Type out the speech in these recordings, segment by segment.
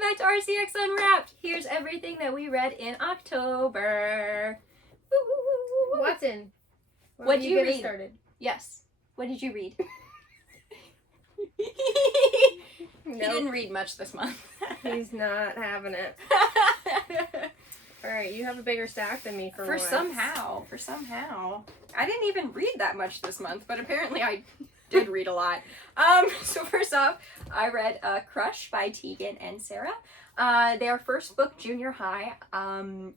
back to RCX Unwrapped. Here's everything that we read in October. Woo, woo, woo, woo. Watson, What did you read? Started? Yes. What did you read? He didn't read much this month. He's not having it. Alright, you have a bigger stack than me for once. For somehow. I didn't even read that much this month, but apparently I did read a lot. So first off, I read Crush by Tegan and Sarah. Their first book, Junior High,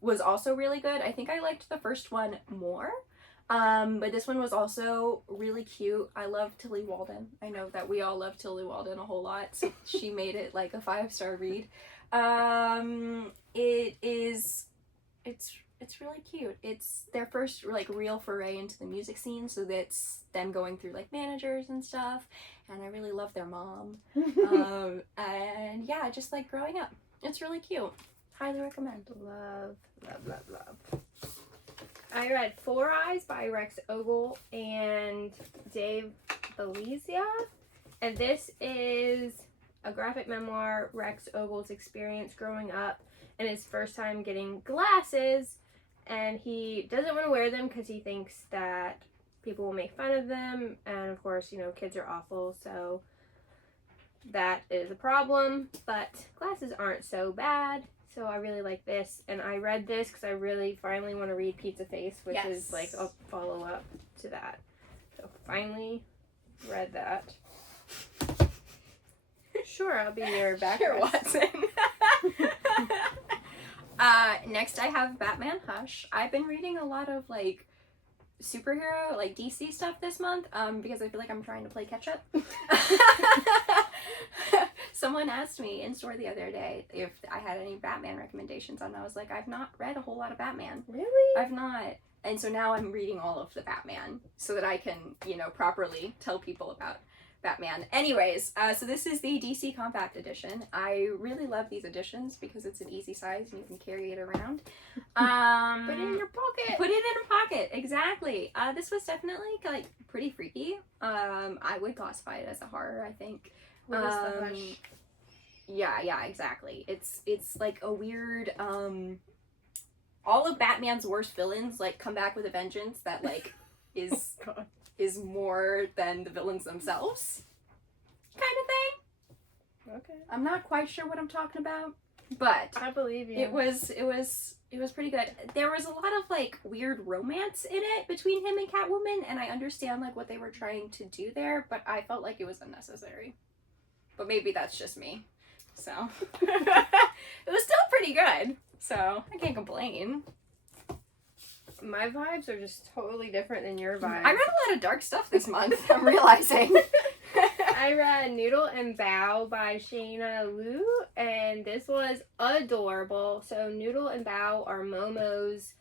was also really good. I think I liked the first one more. But this one was also really cute. I love Tilly Walden. I know that we all love Tilly Walden a whole lot, so she made it like a 5-star read. It's really cute. It's their first like real foray into the music scene, so that's them going through like managers and stuff, and I really love their mom. And yeah, just like growing up. It's really cute. Highly recommend. Love, love, love, love. I read Four Eyes by Rex Ogle and Dave Belizia, and this is a graphic memoir, Rex Ogle's experience growing up and his first time getting glasses, and he doesn't want to wear them because he thinks that people will make fun of them, and of course, you know, kids are awful, so that is a problem, but glasses aren't so bad. So I really like this, and I read this because I really finally want to read Pizza Face, which is like a follow-up to that. So finally read that. Sure, I'll be your back. Sure, Watson. Next I have Batman Hush. I've been reading a lot of like superhero, like DC stuff this month, because I feel like I'm trying to play catch up. Someone asked me in store the other day if I had any Batman recommendations, and I was like, I've not read a whole lot of Batman. Really? I've not. And so now I'm reading all of the Batman so that I can, you know, properly tell people about Batman. Anyways, so this is the DC Compact Edition. I really love these editions because it's an easy size and you can carry it around. Put it in your pocket. Put it in a pocket, exactly. This was definitely like pretty freaky. I would classify it as a horror, I think. What is the Hush? Yeah, exactly. It's like a weird, all of Batman's worst villains like come back with a vengeance that like is is more than the villains themselves, kind of thing. Okay. I'm not quite sure what I'm talking about, but I believe you. It was pretty good. There was a lot of like weird romance in it between him and Catwoman, and I understand like what they were trying to do there, but I felt like it was unnecessary. But maybe that's just me. So it was still pretty good. So I can't complain. My vibes are just totally different than your vibes. I read a lot of dark stuff this month, I'm realizing. I read Noodle and Bao by Shaina Lu, and this was adorable. So Noodle and Bao are Momo's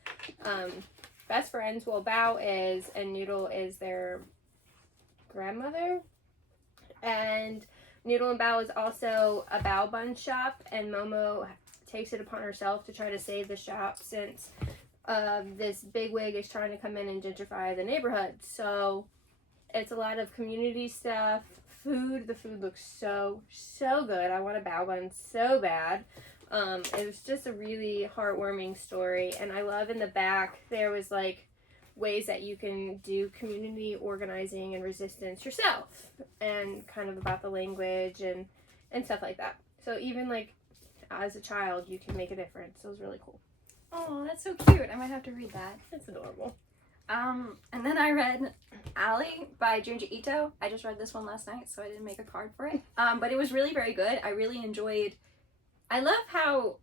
best friends. Well, Bao is, and Noodle is their grandmother. And Noodle and Bao is also a bao bun shop, and Momo takes it upon herself to try to save the shop since this bigwig is trying to come in and gentrify the neighborhood. So it's a lot of community stuff. Food. The food looks so good. I want a bao bun so bad. It was just a really heartwarming story, and I love in the back there was like ways that you can do community organizing and resistance yourself, and kind of about the language and stuff like that. So even like as a child you can make a difference. It was really cool. Oh, that's so cute. I might have to read that. It's adorable. And then I read Ally by Junji Ito. I just read this one last night, so I didn't make a card for it. But it was really very good. I really enjoyed. I love how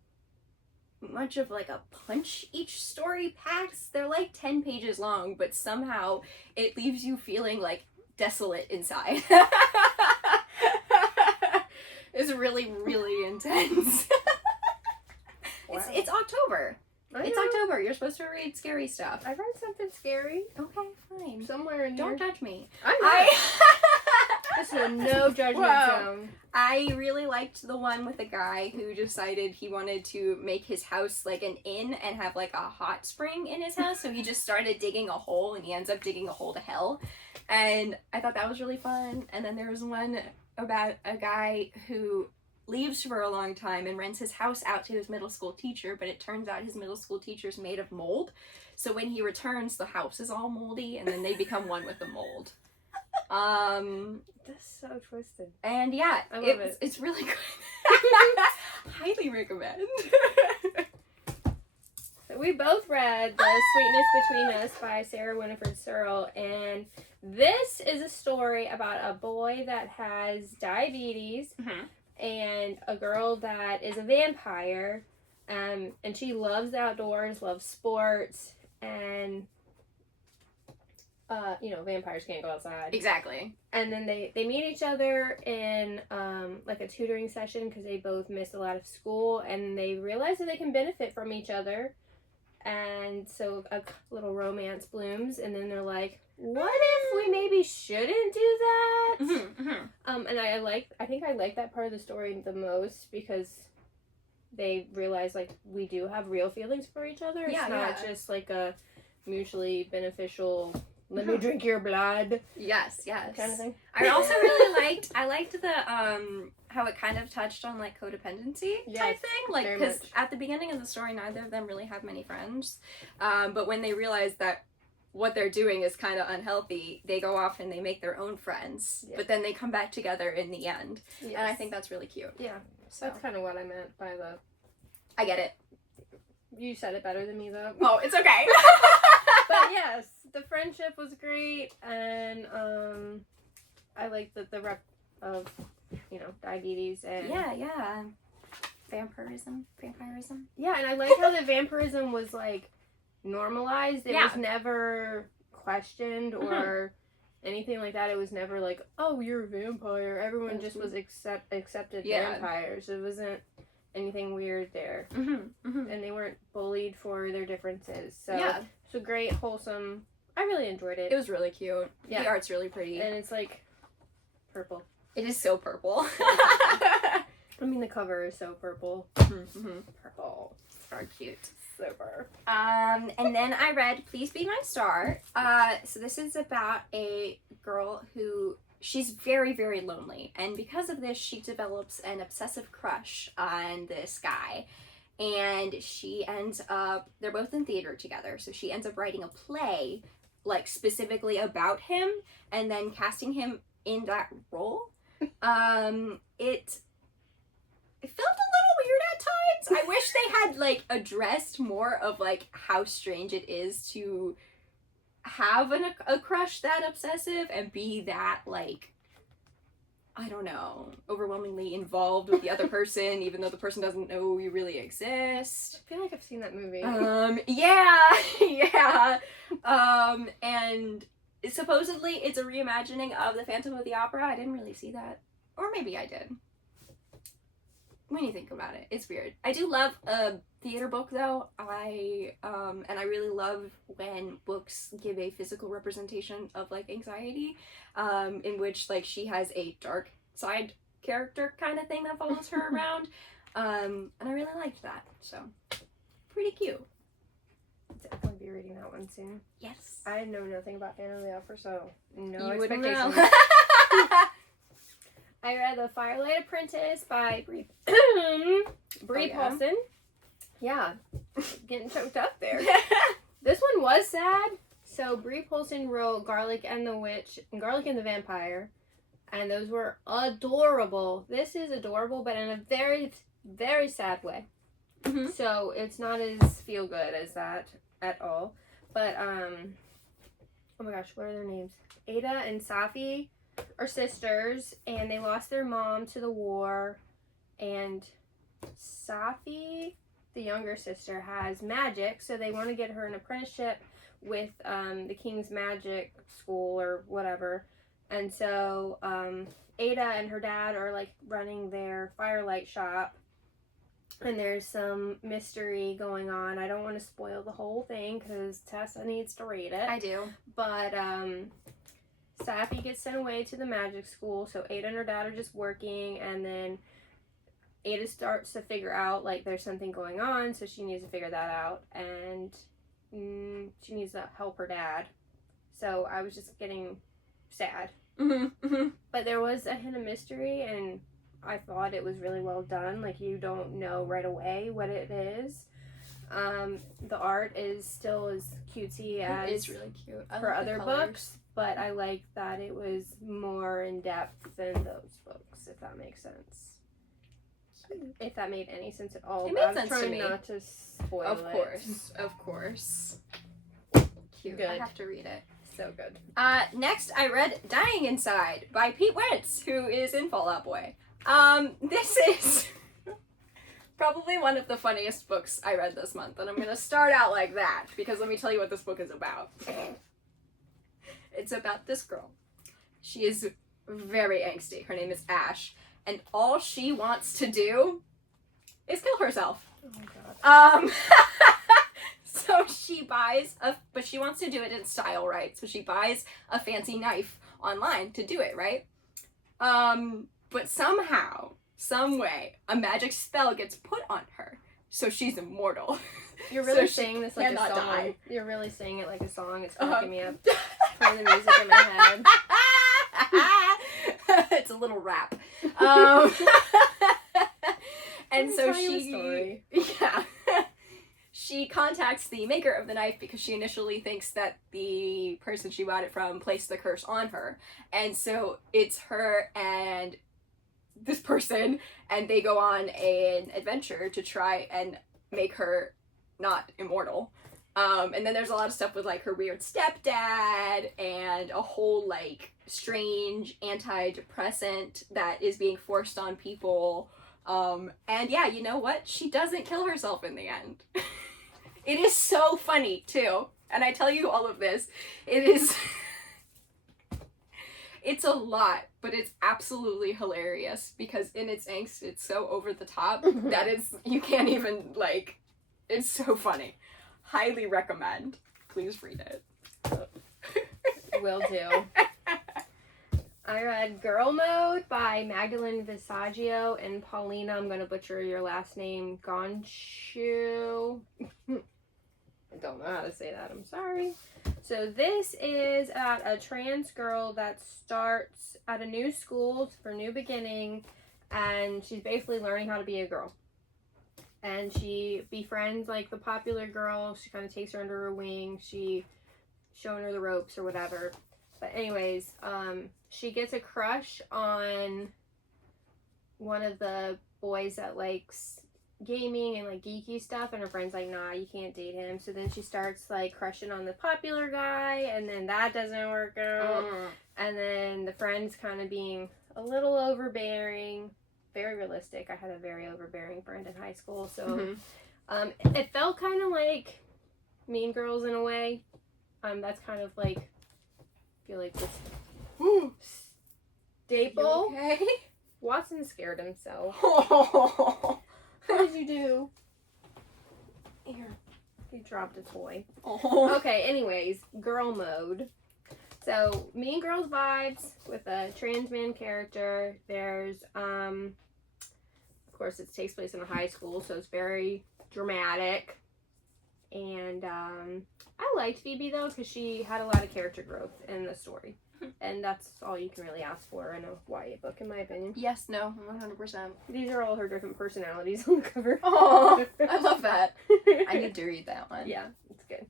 much of like a punch each story packs. They're like 10 pages long, but somehow it leaves you feeling like desolate inside. It's really, really intense. Wow. It's October. It's October. You're supposed to read scary stuff. I read something scary. Okay, fine. Somewhere in Don't here. judge me. This is a no judgment zone. I really liked the one with the guy who decided he wanted to make his house like an inn and have like a hot spring in his house. So he just started digging a hole, and he ends up digging a hole to hell. And I thought that was really fun. And then there was one about a guy who leaves for a long time and rents his house out to his middle school teacher, but it turns out his middle school teacher's made of mold. So when he returns, the house is all moldy, and then they become one with the mold. That's so twisted. And yeah, I love it. It's really good. Highly recommend. So we both read The Sweetness Between Us by Sarah Winifred Searle, and this is a story about a boy that has diabetes and a girl that is a vampire, and she loves outdoors, loves sports, and vampires can't go outside. Exactly. And then they meet each other in like a tutoring session because they both missed a lot of school, and they realize that they can benefit from each other. And so a little romance blooms, and then they're like, what if we maybe shouldn't do that? And I think I like that part of the story the most, because they realize, like, we do have real feelings for each other. It's not just like a mutually beneficial, let me drink your blood. Yes. Kind of thing. I also really liked the how it kind of touched on like codependency type thing, like, because at the beginning of the story neither of them really have many friends, but when they realize that what they're doing is kind of unhealthy, they go off and they make their own friends, but then they come back together in the end. And I think that's really cute. So That's kind of what I meant by the... I get it. You said it better than me, though. Oh, it's okay. But yes, the friendship was great, and I like the rep of, diabetes and... Yeah. Vampirism. Yeah, and I like how the vampirism was, like, normalized. It was never questioned or anything like that. It was never like, oh, you're a vampire. Everyone just was accepted vampires. It wasn't anything weird there. And they weren't bullied for their differences. So it's a great, wholesome... I really enjoyed it. It was really cute. The art's really pretty. And it's like purple. It is so purple. I mean, the cover is so purple. Purple. So cute. Super. And then I read Please Be My Star. So this is about a girl who, she's very, very lonely. And because of this, she develops an obsessive crush on this guy. And she ends up, they're both in theater together, so she ends up writing a play, like, specifically about him, and then casting him in that role. It felt a little weird at times. I wish they had, like, addressed more of, like, how strange it is to have a crush that obsessive and be that, like, I don't know, overwhelmingly involved with the other person, even though the person doesn't know you really exist. I feel like I've seen that movie. And supposedly it's a reimagining of The Phantom of the Opera. I didn't really see that. Or maybe I did. When you think about it, it's weird. I do love a theater book, though. And I really love when books give a physical representation of, like, anxiety, in which, like, she has a dark side character kind of thing that follows her around. And I really liked that. So, pretty cute. I'll definitely be reading that one soon. Yes. I know nothing about Phantom of the Opera, so no You wouldn't expectations. know. I read The Firelight Apprentice by Bree Paulsen. Yeah, getting choked up there. This one was sad. So Bree Paulsen wrote Garlic and the Vampire, and those were adorable. This is adorable, but in a very, very sad way. So it's not as feel good as that at all. But oh my gosh, what are their names? Ada and Safi are sisters, and they lost their mom to the war, and Safi, the younger sister, has magic, so they want to get her an apprenticeship with the King's Magic School or whatever. And so Ada and her dad are, like, running their Firelight shop, and there's some mystery going on. I don't want to spoil the whole thing because Tessa needs to read it. I do. But Safi gets sent away to the magic school, so Ada and her dad are just working, and then Ada starts to figure out, like, there's something going on, so she needs to figure that out, and she needs to help her dad. So I was just getting sad. But there was a hint of mystery, and I thought it was really well done. Like, you don't know right away what it is. The art is still as cutesy as It is really cute. I for like the other colors. books, but I like that it was more in depth than those books, if that makes sense. If that made any sense at all. It But made sense to I'm trying me. not to spoil Of it. course, of course. Cute. Good. I have to read it. So good. Next I read Dying Inside by Pete Wentz, who is in Fall Out Boy. This is probably one of the funniest books I read this month, and I'm gonna start out like that, because let me tell you what this book is about. It's about this girl. She is very angsty. Her name is Ash, and all she wants to do is kill herself. Oh my god. So she buys but she wants to do it in style, right? So she buys a fancy knife online to do it, right? But somehow, some way, a magic spell gets put on her, so she's immortal. You're really So she saying this like a cannot song. die. You're really saying it like a song. It's cracking me up. Playing the music in my head. It's a little rap. And so she, yeah, she contacts the maker of the knife because she initially thinks that the person she bought it from placed the curse on her. And so it's her and this person, and they go on an adventure to try and make her not immortal. And then there's a lot of stuff with like her weird stepdad and a whole like strange antidepressant that is being forced on people. And yeah, you know what? She doesn't kill herself in the end. It is so funny too. And I tell you all of this, it is, it's a lot, but it's absolutely hilarious because in its angst, it's so over the top that it's, you can't even like, it's so funny. Highly recommend. Please read it. Will do. I read Girl Mode by Magdalene Visaggio and Paulina, I'm going to butcher your last name, Gonchu. I don't know how to say that, I'm sorry. So this is about a trans girl that starts at a new school for new beginning, and she's basically learning how to be a girl. And she befriends like the popular girl, she kind of takes her under her wing, she showing her the ropes or whatever. But anyways, she gets a crush on one of the boys that likes gaming and like geeky stuff, and her friend's like, nah, you can't date him. So then she starts like crushing on the popular guy, and then that doesn't work out. And then the friend's kind of being a little overbearing, very realistic. I had a very overbearing friend in high school, so it felt kind of like Mean Girls in a way. That's kind of like, I feel like this staple. You okay? Watson scared himself. Oh. What did you do? Here. He dropped a toy. Oh. Okay, anyways, Girl Mode. So, Mean Girls vibes with a trans man character. There's, of course, it takes place in a high school, so it's very dramatic. And, I liked Phoebe, though, because she had a lot of character growth in the story. And that's all you can really ask for in a YA book, in my opinion. Yes, no, 100%. These are all her different personalities on the cover. Oh, I love that. I need to read that one. Yeah, it's good.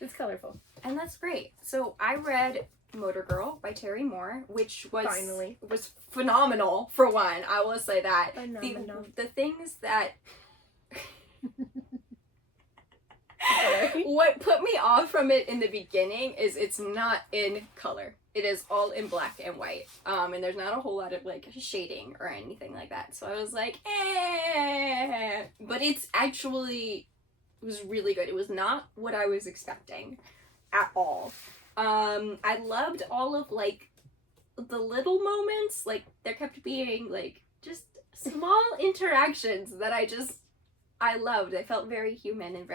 It's colorful. And that's great. So I read Motor Girl by Terry Moore, which was Finally. was phenomenal for one. I will say that. Phenomenal. The things that Sorry. what put me off from it in the beginning is it's not in color. It is all in black and white. And there's not a whole lot of like shading or anything like that. So I was like, eh. But it's actually, it was really good. It was not what I was expecting at all. I loved all of like the little moments. Like there kept being like just small interactions that I loved. I felt very human and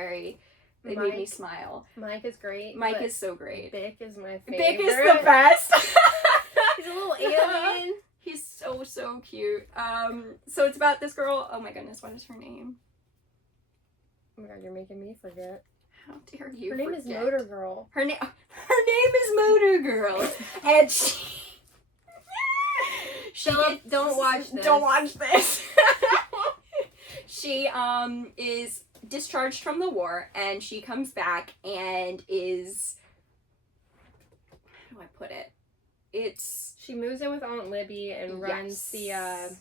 they made me smile. Mike is great. Mike is so great. Bick is my favorite. Bick is the best. He's a little alien. He's so cute. So it's about this girl. Oh my goodness, what is her name? Oh my god, you're making me forget. How dare you? Her name is Motor Girl. Her name is Motor Girl, and Philip, don't watch this. Don't watch this. She is discharged from the war, and she comes back and is, how do I put it? She moves in with Aunt Libby and runs the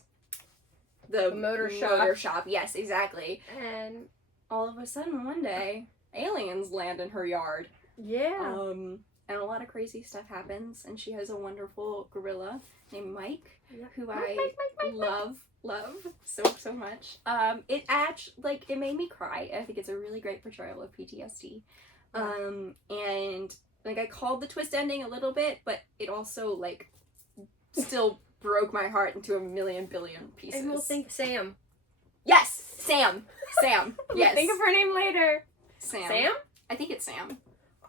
motor shop. Yes, exactly. And all of a sudden, one day, aliens land in her yard. Yeah. And a lot of crazy stuff happens, and she has a wonderful gorilla named Mike, who I love so much. It actually, like, it made me cry. I think it's a really great portrayal of PTSD. And like, I called the twist ending a little bit, but it also, like, still broke my heart into a million billion pieces. And we'll think Sam. Yes, Sam. Yes. We'll think of her name later. Sam? I think it's Sam.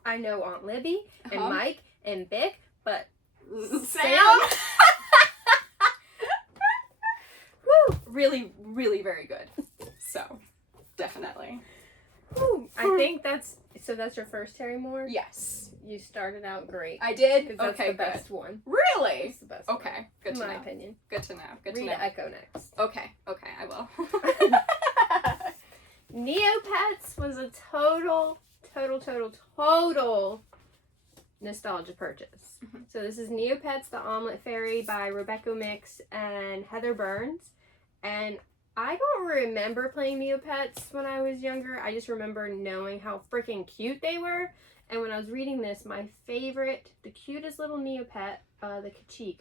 I know Aunt Libby and Mike and Vic, but Sam. Woo! Really, really very good. So, definitely. Woo. I think that's your first Terry Moore? Yes. You started out great. I did? Because that's the best one. Really? It's the best one. Okay, good to know. In my opinion. Good to know. Read Echo next. Okay, I will. Neopets was a total nostalgia purchase. So this is Neopets, the Omelet Fairy by Rebecca Mix and Heather Burns. And I don't remember playing Neopets when I was younger. I just remember knowing how freaking cute they were. And when I was reading this, my favorite, the cutest little Neopet, the Kachik,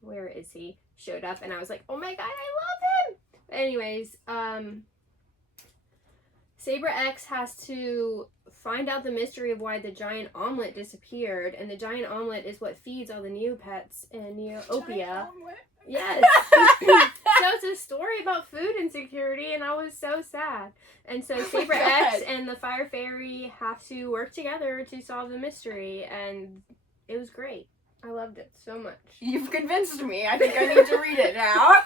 where is he, showed up. And I was like, oh my god, I love him! Anyways, Saber X has to find out the mystery of why the giant omelet disappeared, and the giant omelet is what feeds all the Neopets in Neopia. Yes. So it's a story about food insecurity, and I was so sad. And so Saber X and the Fire Fairy have to work together to solve the mystery, and it was great. I loved it so much. You've convinced me. I think I need to read it now.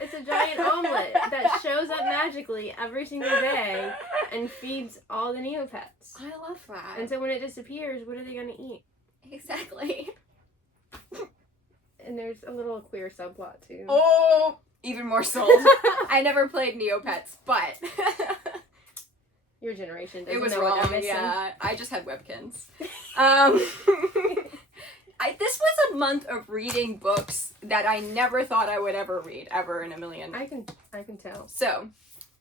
It's a giant omelet that shows up magically every single day and feeds all the Neopets. I love that. And so when it disappears, what are they going to eat? Exactly. And there's a little queer subplot too. Oh, even more sold. I never played Neopets, but your generation doesn't it was know wrong. what they're missing. Yeah, I just had Webkins. This was a month of reading books that I never thought I would ever read, ever in a million. I can tell. So,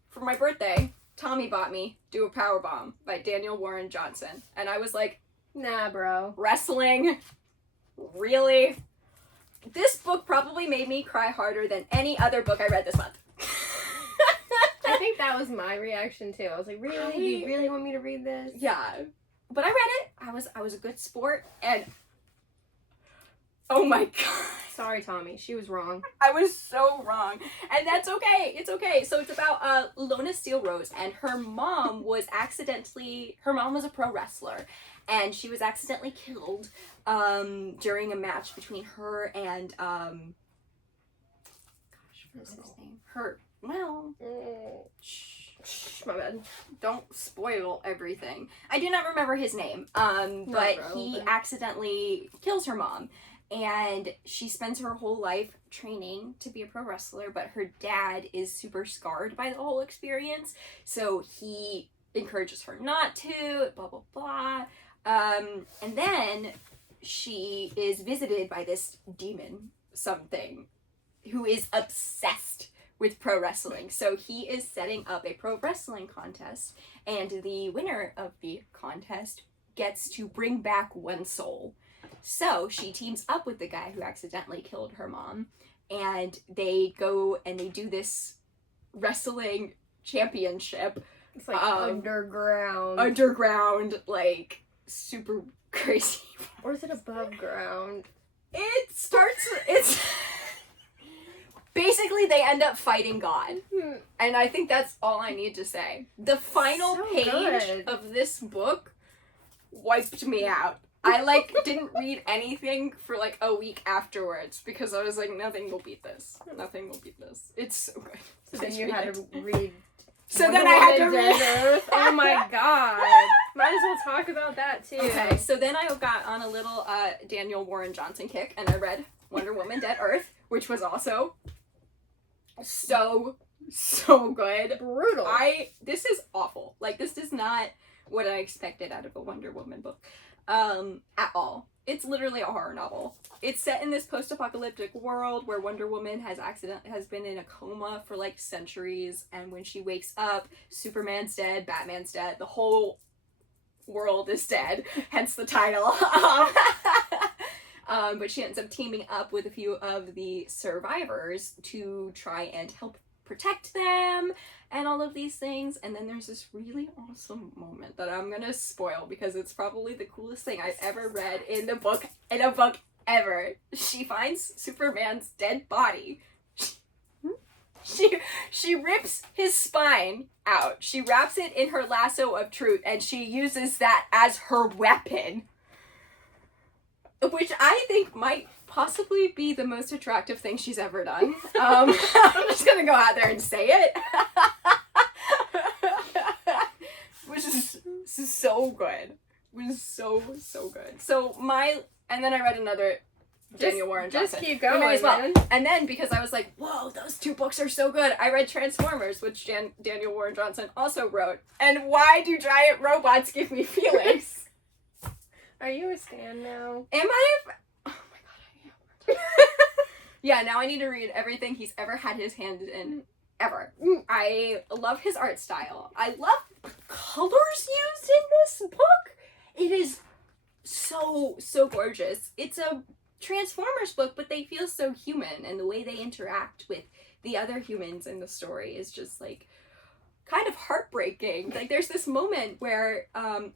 for my birthday, Tommy bought me Do a Powerbomb by Daniel Warren Johnson. And I was like, nah, bro. Wrestling? Really? This book probably made me cry harder than any other book I read this month. I think that was my reaction too. I was like, really? Do you really want me to read this? Yeah. But I read it. I was a good sport, and oh my god. Sorry, Tommy. She was wrong. I was so wrong. And that's okay. It's okay. So it's about Lona Steel Rose, and her mom was a pro wrestler, and she was accidentally killed during a match between her and what is his name? My bad. Don't spoil everything. I do not remember his name. But he accidentally kills her mom. And she spends her whole life training to be a pro wrestler, but her dad is super scarred by the whole experience. So he encourages her not to, blah, blah, blah. And then she is visited by this demon something who is obsessed with pro wrestling. So he is setting up a pro wrestling contest, and the winner of the contest gets to bring back one soul. So she teams up with the guy who accidentally killed her mom, and they go and they do this wrestling championship. It's like underground, like super crazy. Or is it above ground? It's basically they end up fighting God. And I think that's all I need to say. The final page of this book wiped me out. I didn't read anything for a week afterwards because I was like, nothing will beat this. Nothing will beat this. It's so good. So then you had to read. So then I had to read. Earth. Oh my god. Might as well talk about that too. Okay, so then I got on a little Daniel Warren Johnson kick, and I read Wonder Woman Dead Earth, which was also so good. Brutal. This is awful. Like, this is not what I expected out of a Wonder Woman book. At all. It's literally a horror novel. It's set in this post-apocalyptic world where Wonder Woman has been in a coma for like centuries, and when she wakes up, Superman's dead, Batman's dead, the whole world is dead, hence the title. But she ends up teaming up with a few of the survivors to try and help protect them and all of these things. And then there's this really awesome moment that I'm gonna spoil because it's probably the coolest thing I've ever read in a book ever. She finds Superman's dead body. She rips his spine out. She wraps it in her lasso of truth, and she uses that as her weapon, which I think might possibly be the most attractive thing she's ever done. I'm just gonna go out there and say it. Which is so good. Which is so good. And then I read another Daniel Warren Johnson. Just keep going, may as well. man. And then, because I was like, whoa, those two books are so good, I read Transformers, which Daniel Warren Johnson also wrote. And why do giant robots give me feelings? Are you a stan now? Am I? Oh my god, I am. Yeah, now I need to read everything he's ever had his hand in, ever. I love his art style. I love the colors used in this book. It is so gorgeous. It's a Transformers book, but they feel so human, and the way they interact with the other humans in the story is just like kind of heartbreaking. Like, there's this moment where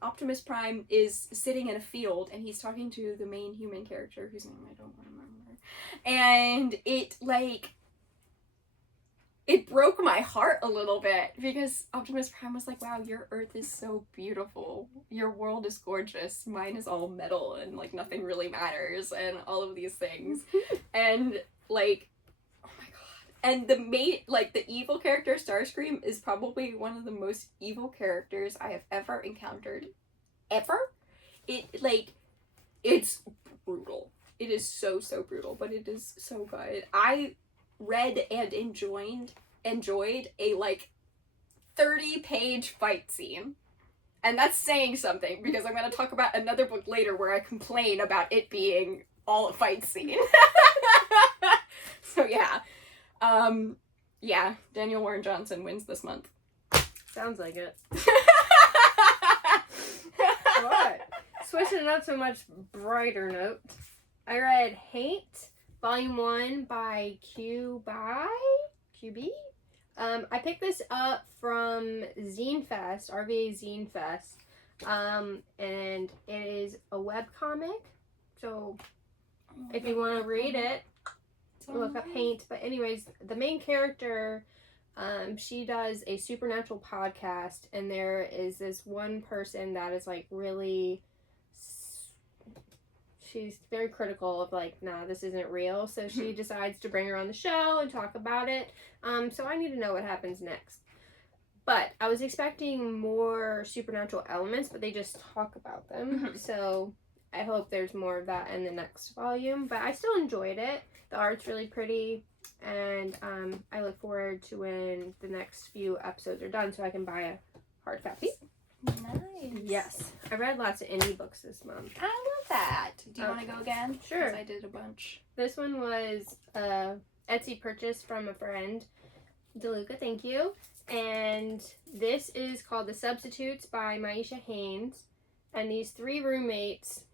Optimus Prime is sitting in a field and he's talking to the main human character whose name I don't remember, and it broke my heart a little bit because Optimus Prime was like, wow, your Earth is so beautiful. Your world is gorgeous. Mine is all metal and like nothing really matters and all of these things. And like, oh my god. And the evil character Starscream is probably one of the most evil characters I have ever encountered. Ever. It's brutal. It is so brutal, but it is so good. I read and enjoyed a 30-page fight scene. And that's saying something because I'm going to talk about another book later where I complain about it being all a fight scene. So yeah. Daniel Warren Johnson wins this month. Sounds like it. What? Switching it up to a much brighter note. I read Haint, Volume 1 by Q-Bii. I picked this up from Zine Fest, RVA Zine Fest, and it is a webcomic, so if you want to read it, look up Haint. But anyways, the main character, she does a supernatural podcast, and there is this one person that is like really... She's very critical of like, nah, this isn't real. So she decides to bring her on the show and talk about it. So I need to know what happens next. But I was expecting more supernatural elements, but they just talk about them. So I hope there's more of that in the next volume. But I still enjoyed it. The art's really pretty. And I look forward to when the next few episodes are done so I can buy a hard copy. Nice. Yes. I read lots of indie books this month. I love that. Do you want to go again? Sure. 'Cause I did a bunch. This one was Etsy purchase from a friend. DeLuca, thank you. And this is called The Substitutes by Maisha Haynes. And these three roommates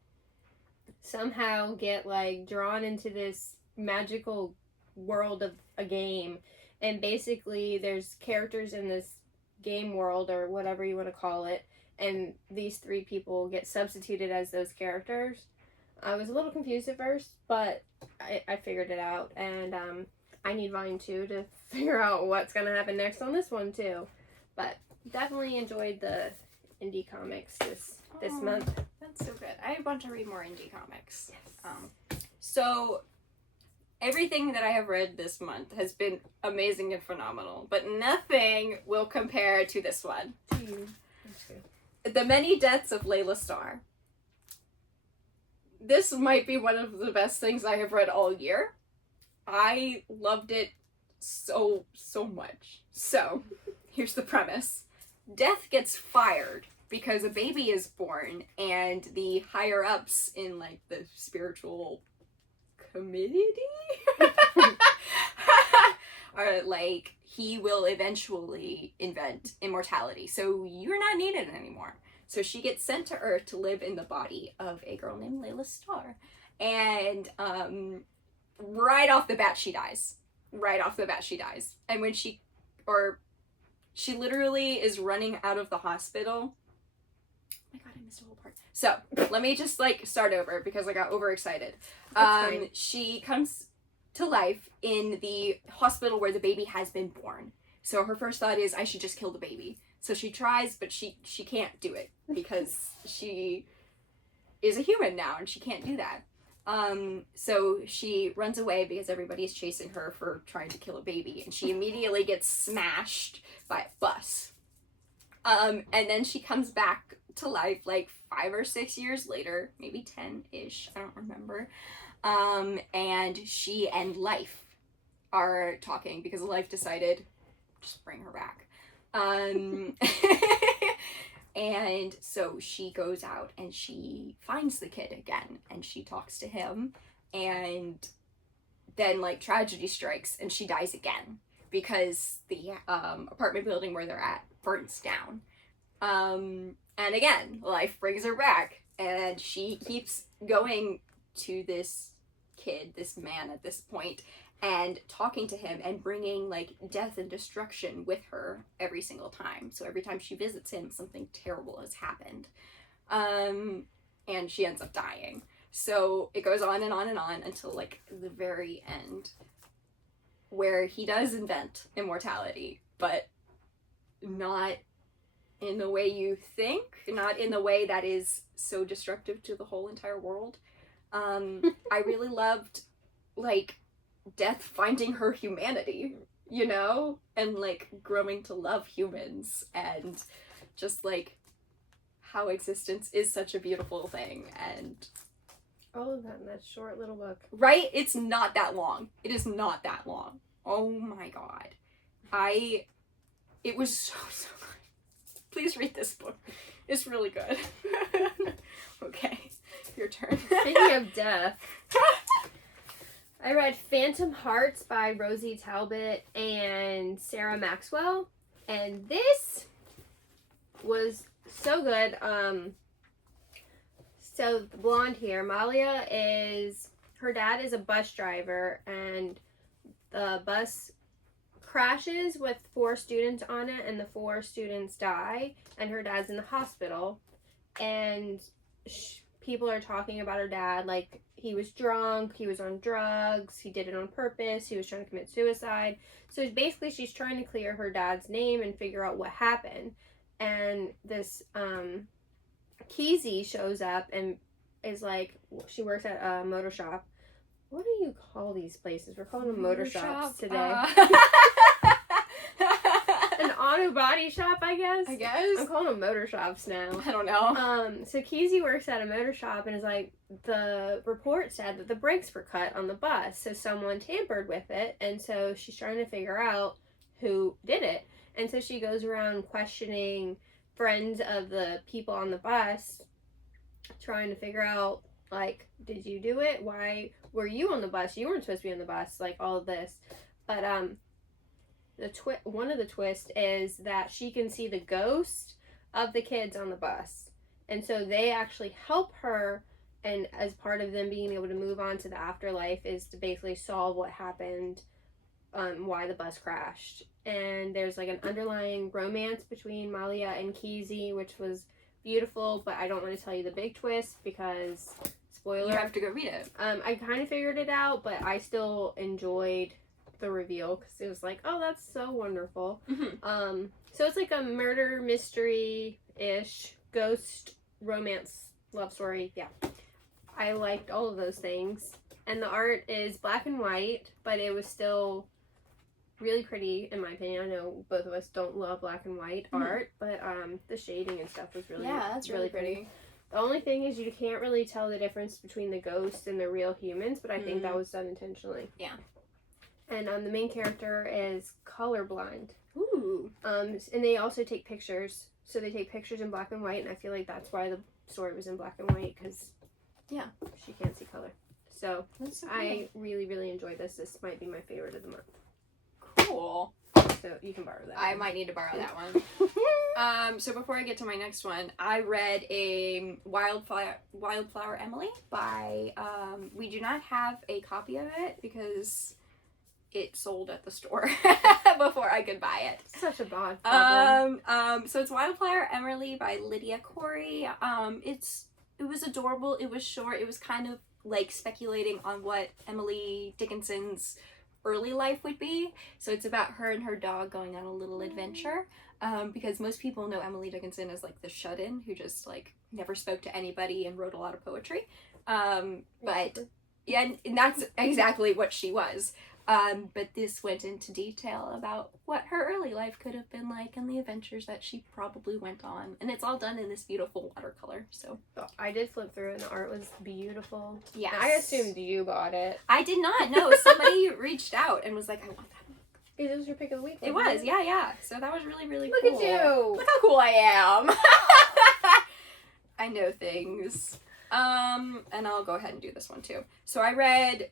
somehow get like drawn into this magical world of a game. And basically there's characters in this game world or whatever you want to call it, and these three people get substituted as those characters. I was a little confused at first, but I figured it out, and I need volume 2 to figure out what's gonna happen next on this one too. But definitely enjoyed the indie comics this month. That's so good. I want to read more indie comics. Yes. So everything that I have read this month has been amazing and phenomenal, but nothing will compare to this one. The Many Deaths of Layla Starr. this might be one of the best things I have read all year. I loved it so much. So, here's the premise. Death gets fired because a baby is born, and the higher-ups in, like, the spiritual committee are like, he will eventually invent immortality, so you're not needed anymore. So she gets sent to Earth to live in the body of a girl named Layla Starr. And right off the bat, she dies. And when she literally is running out of the hospital. Oh my god, I missed a whole part. So, let me just, like, start over because I got overexcited. She comes to life in the hospital where the baby has been born. So her first thought is, I should just kill the baby. So she tries, but she can't do it because she is a human now and she can't do that. So she runs away because everybody's chasing her for trying to kill a baby, and she immediately gets smashed by a bus. And then she comes back to life like 5 or 6 years later, maybe 10-ish, I don't remember. And she and Life are talking because Life decided just bring her back. And so she goes out and she finds the kid again and she talks to him, and then, like, tragedy strikes and she dies again because the apartment building where they're at burns down. And again, Life brings her back, and she keeps going to this kid, this man at this point, and talking to him and bringing, like, death and destruction with her every single time. So every time she visits him, something terrible has happened. And she ends up dying. So it goes on and on and on until, like, the very end, where he does invent immortality, but not in the way you think, not in the way that is so destructive to the whole entire world. I really loved, like, Death finding her humanity, you know, and, like, growing to love humans, and just, like, how existence is such a beautiful thing. And all of that in that short little book, right? It's not that long. It is not that long. Oh my god, it was so good. Please read this book. It's really good. Okay, your turn. Speaking of death, I read Phantom Hearts by Rosie Talbot and Sarah Maxwell, and this was so good. So the blonde here, Malia, her dad is a bus driver, and the bus crashes with 4 students on it, and the 4 students die, and her dad's in the hospital, and people are talking about her dad, like, he was drunk, he was on drugs, he did it on purpose, he was trying to commit suicide. So basically she's trying to clear her dad's name and figure out what happened. And this Q-Bii shows up and is like, she works at a motor shop. What do you call these places? We're calling them motor shops today. An auto body shop, I guess. I'm calling them motor shops now. I don't know. So Q-Bii works at a motor shop and is like, the report said that the brakes were cut on the bus, so someone tampered with it, and so she's trying to figure out who did it. And so she goes around questioning friends of the people on the bus, trying to figure out, like, did you do it? Why were you on the bus? You weren't supposed to be on the bus, like, all of this. But one of the twists is that she can see the ghost of the kids on the bus, and so they actually help her, and as part of them being able to move on to the afterlife is to basically solve what happened, why the bus crashed. And there's, like, an underlying romance between Malia and Q-Bii, which was beautiful, but I don't want to tell you the big twist because spoiler. You have to go read it. I kind of figured it out, but I still enjoyed the reveal because it was like, oh, that's so wonderful. Mm-hmm. So it's like a murder mystery-ish ghost romance love story. Yeah, I liked all of those things, and the art is black and white, but it was still really pretty in my opinion. I know both of us don't love black and white art, but the shading and stuff was really, yeah, that's really pretty. The only thing is you can't really tell the difference between the ghosts and the real humans, but I think that was done intentionally. Yeah. And the main character is colorblind. Ooh. And they also take pictures. So they take pictures in black and white, and I feel like that's why the story was in black and white, because she can't see color. So I really, really enjoyed this. This might be my favorite of the month. Cool. So you can borrow that. I might need to borrow that one. So before I get to my next one, I read a Wildflower Emily by, we do not have a copy of it because it sold at the store before I could buy it. Such a bad problem. So it's Wildflower Emily by Lydia Corey. It was adorable. It was short. It was kind of like speculating on what Emily Dickinson's early life would be. So it's about her and her dog going on a little adventure. Because most people know Emily Dickinson as like the shut-in who just like never spoke to anybody and wrote a lot of poetry. But yeah, and that's exactly what she was. But this went into detail about what her early life could have been like and the adventures that she probably went on. And it's all done in this beautiful watercolor, so. I did flip through and the art was beautiful. Yes. I assumed you bought it. I did not. No, somebody reached out and was like, I want that book. It was your pick of the week. It was, yeah. So that was really, really Look cool. Look at you. Look how cool I am. I know things. And I'll go ahead and do this one too. So I read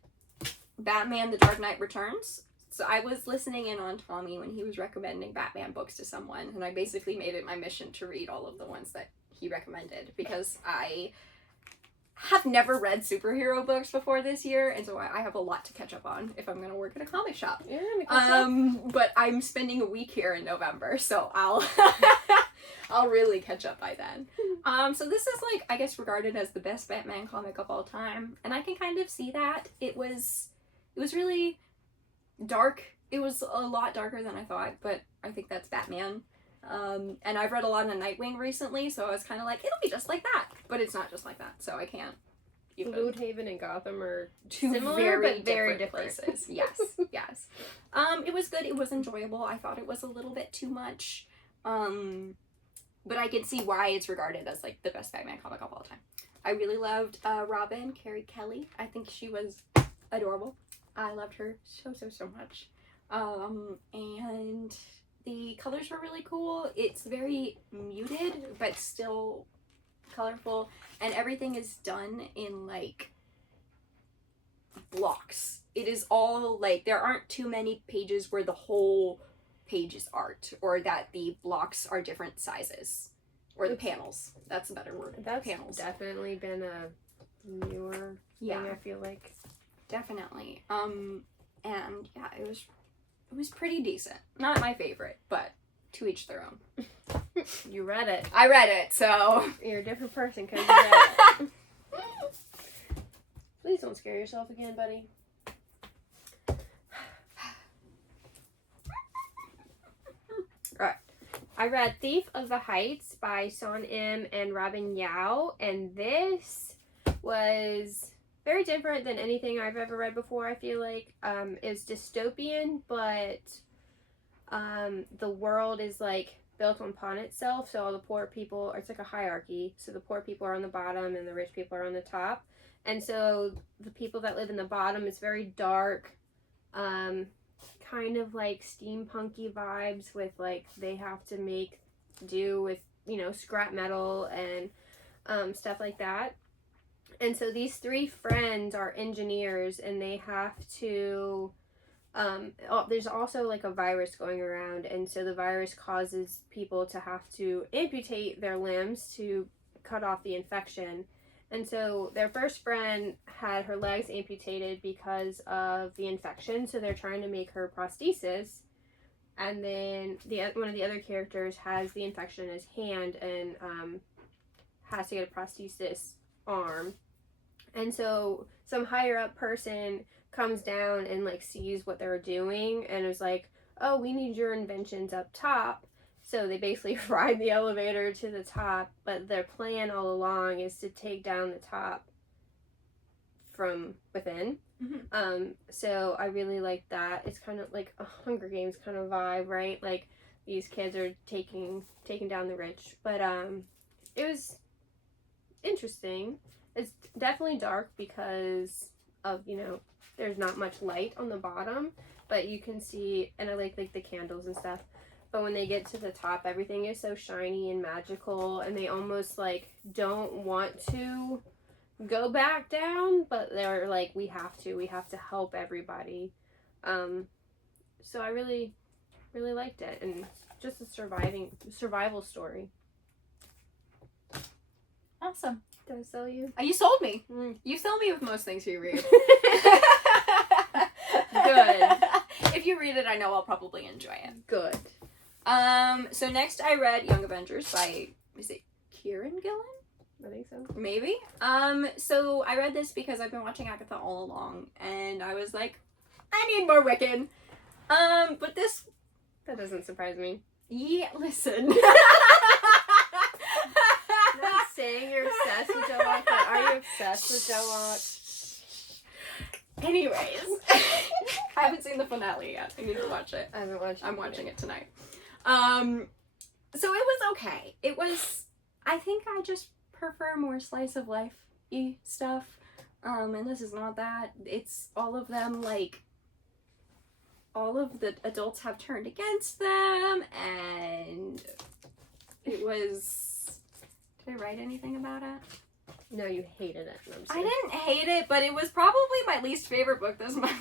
Batman: The Dark Knight Returns. So I was listening in on Tommy when he was recommending Batman books to someone, and I basically made it my mission to read all of the ones that he recommended because I have never read superhero books before this year, and so I have a lot to catch up on if I'm gonna work at a comic shop. But I'm spending a week here in November, so I'll I'll really catch up by then. So this is like, I guess, regarded as the best Batman comic of all time, and I can kind of see that. It was really dark. It was a lot darker than I thought, but I think that's Batman. And I've read a lot of Nightwing recently, so I was kind of like, it'll be just like that. But it's not just like that, so I can't. Bloodhaven and Gotham are two similar, but very different places. Yes. It was good. It was enjoyable. I thought it was a little bit too much. But I can see why it's regarded as like the best Batman comic of all time. I really loved Robin, Carrie Kelly. I think she was adorable. I loved her so much. And the colors were really cool. It's very muted, but still colorful. And everything is done in like blocks. It is all like, there aren't too many pages where the whole page is art, or that the blocks are different sizes. Or the panels. That's a better word. That's panels. Definitely been a newer thing, I feel like. Definitely. And yeah, it was pretty decent. Not my favorite, but to each their own. You read it. I read it, so. You're a different person because you read it. Please don't scare yourself again, buddy. Alright. I read Thief of the Heights by Son M and Robin Yao, and this was very different than anything I've ever read before, I feel like. It's dystopian, but the world is like built upon itself, so all the poor people, it's like a hierarchy, so the poor people are on the bottom and the rich people are on the top, and so the people that live in the bottom is very dark, kind of like steampunky vibes with like they have to make do with, you know, scrap metal and stuff like that. And so these three friends are engineers, and they have to there's also like a virus going around, and so the virus causes people to have to amputate their limbs to cut off the infection. And so their first friend had her legs amputated because of the infection, so they're trying to make her prosthesis. And then one of the other characters has the infection in his hand and has to get a prosthesis arm. And so some higher up person comes down and like sees what they're doing and is like, oh, we need your inventions up top. So they basically ride the elevator to the top, but their plan all along is to take down the top from within. Mm-hmm. So I really like that. It's kind of like a Hunger Games kind of vibe, right? Like these kids are taking down the rich. But it interesting. It's definitely dark because of, there's not much light on the bottom, but you can see, and I like the candles and stuff. But when they get to the top, everything is so shiny and magical, and they almost like don't want to go back down, but they're like, we have to help everybody. So I really, really liked it, and just a survival story. Awesome. Did I sell you? You sold me. You sell me with most things you read. Good. If you read it, I know I'll probably enjoy it. Good. So next I read Young Avengers by, is it Kieran Gillen? I think so. Maybe. So I read this because I've been watching Agatha all along, and I was like, I need more Wiccan. But this... That doesn't surprise me. Yeah, listen. I'm not saying you're obsessed with Joe, but are you obsessed with Joe? Anyways. I haven't seen the finale yet. I need to watch it. I haven't watched it. I'm watching it tonight. So it was okay. It was... I think I just prefer more slice of life-y stuff. And this is not that. It's all of them, like... all of the adults have turned against them, and it was... Did I write anything about it? No, you hated it. No, I didn't hate it, but it was probably my least favorite book this month.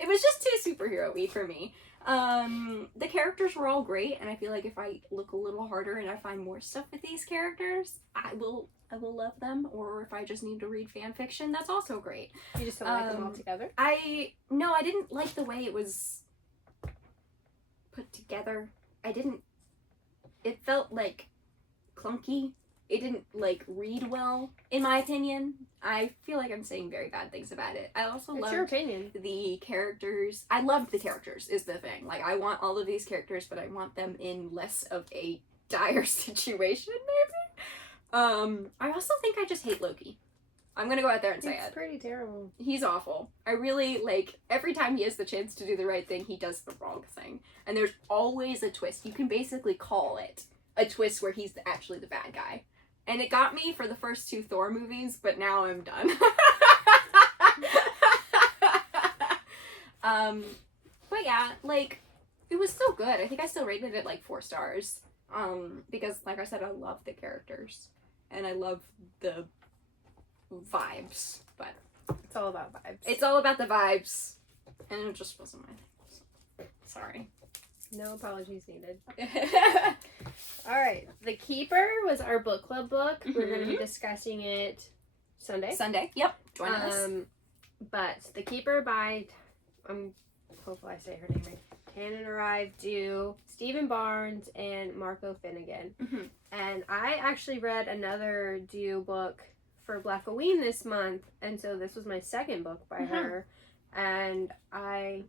It was just too superhero-y for me. The characters were all great, and I feel like if I look a little harder and I find more stuff with these characters, I will love them. Or if I just need to read fan fiction, that's also great. You just don't like them all together? No, I didn't like the way it was put together. It felt like clunky. It didn't like read well, in my opinion. I feel like I'm saying very bad things about it. I also loved your opinion. The characters. I loved the characters is the thing. Like, I want all of these characters, but I want them in less of a dire situation, maybe? I also think I just hate Loki. I'm gonna go out there and say it. It's pretty terrible. He's awful. I really, like, every time he has the chance to do the right thing, he does the wrong thing. And there's always a twist. You can basically call it a twist where he's actually the bad guy. And it got me for the first 2 Thor movies, but now I'm done. But yeah, like, it was so good. I think I still rated it like 4 stars. Because, like I said, I love the characters. And I love the vibes. But it's all about vibes. It's all about the vibes. And it just wasn't my thing. So, sorry. No apologies needed. Alright, The Keeper was our book club book. We're going to be discussing it Sunday. Yep. Join us. But The Keeper by, hopefully I say her name right, Tannen Arrived, Dew, Stephen Barnes, and Marco Finnegan. And I actually read another Dew book for Blackoween this month, and so this was my second book by her. And I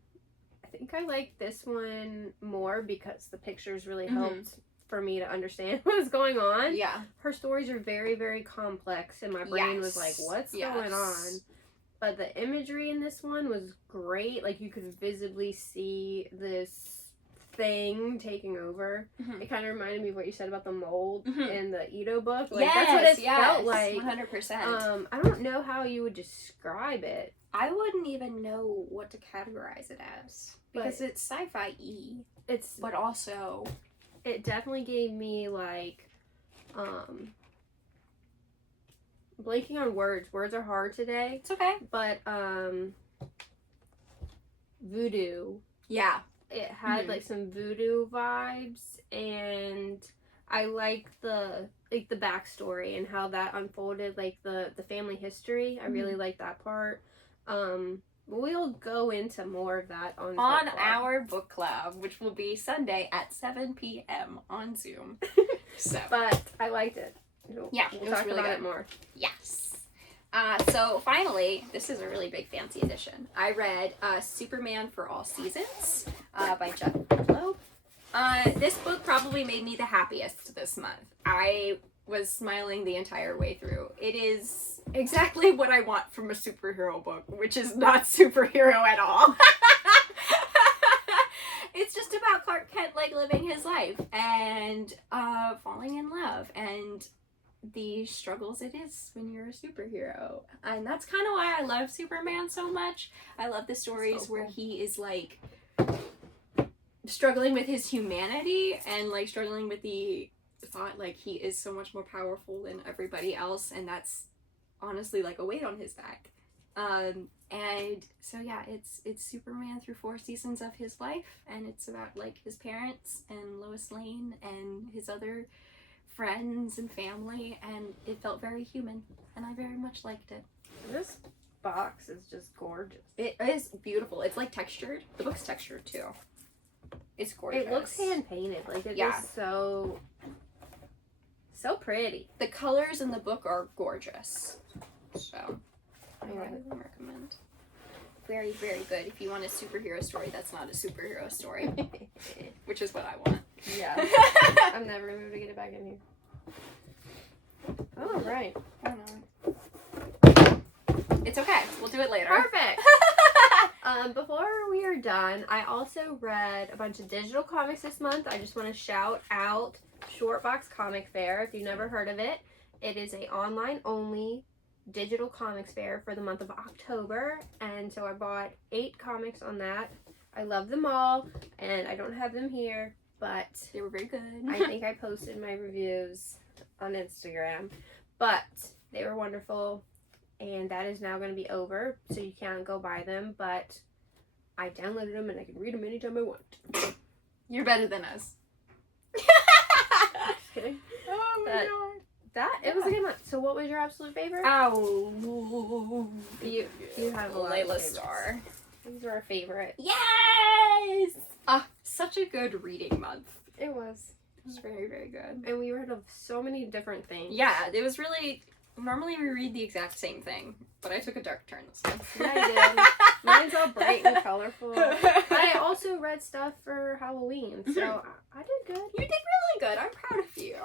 think I like this one more because the pictures really helped for me to understand what was going on. Yeah. Her stories are very, very complex, and my brain was like, what's going on? But the imagery in this one was great. Like, you could visibly see this thing taking over. It kind of reminded me of what you said about the mold in the Ito book. Like, that's what it felt like. 100%. I don't know how you would describe it. I wouldn't even know what to categorize it as. Because it's sci-fi-y. But also... It definitely gave me, like, blanking on words. Words are hard today. It's okay. But, voodoo. Yeah. It had, like, some voodoo vibes, and I like the backstory and how that unfolded, like, the family history. I really like that part. We'll go into more of that on our book club, which will be Sunday at 7 p.m. on Zoom. But I liked it. We'll talk really about good. it more. Yes. So finally, this is a really big fancy edition. I read Superman for All Seasons by Jaclyn. This book probably made me the happiest this month. I was smiling the entire way through. It is exactly what I want from a superhero book, which is not superhero at all. It's just about Clark Kent, like, living his life and falling in love, and the struggles it is when you're a superhero. And that's kind of why I love Superman so much. I love the stories where he is like struggling with his humanity and like struggling with the thought like he is so much more powerful than everybody else, and that's honestly like a weight on his back. And so yeah, it's Superman through 4 seasons of his life, and it's about like his parents and Lois Lane and his other friends and family, and it felt very human, and I very much liked it. This box is just gorgeous. It is beautiful. It's like textured. The book's textured too. It's gorgeous. It looks hand painted. Like it is so pretty. The colors in the book are gorgeous. So I highly recommend. Very, very good. If you want a superhero story that's not a superhero story, which is what I want. Yeah. I'm never gonna be able to get it back in here. Oh, right. I don't know. It's okay. We'll do it later. Perfect. Before we are done, I also read a bunch of digital comics this month. I just want to shout out Shortbox Comic Fair. If you've never heard of it, it is a online only digital comics fair for the month of October, and so I bought 8 comics on that. I love them all, and I don't have them here, but they were very good. I think I posted my reviews on Instagram, but they were wonderful, and that is now going to be over, so you can't go buy them, but I downloaded them and I can read them anytime I want. You're better than us. Just kidding. Oh my god. It was a good month. So what was your absolute favorite? Ow. You have a lot of Layla favorites. Star. These are our favorite. Yes! Such a good reading month. It was. It was very, very good. And we read of so many different things. Yeah, it was really... Normally we read the exact same thing, but I took a dark turn this month. Yeah, I did. Mine's all bright and colorful. I also read stuff for Halloween, so I did good. You did really good. I'm proud of you.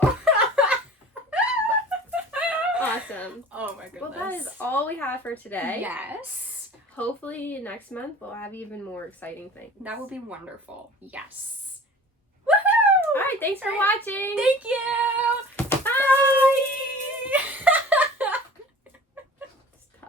Awesome. Oh my goodness. Well, that is all we have for today. Yes. Hopefully next month we'll have even more exciting things. That will be wonderful. Yes. Woohoo! All right, thanks for watching. Thank you.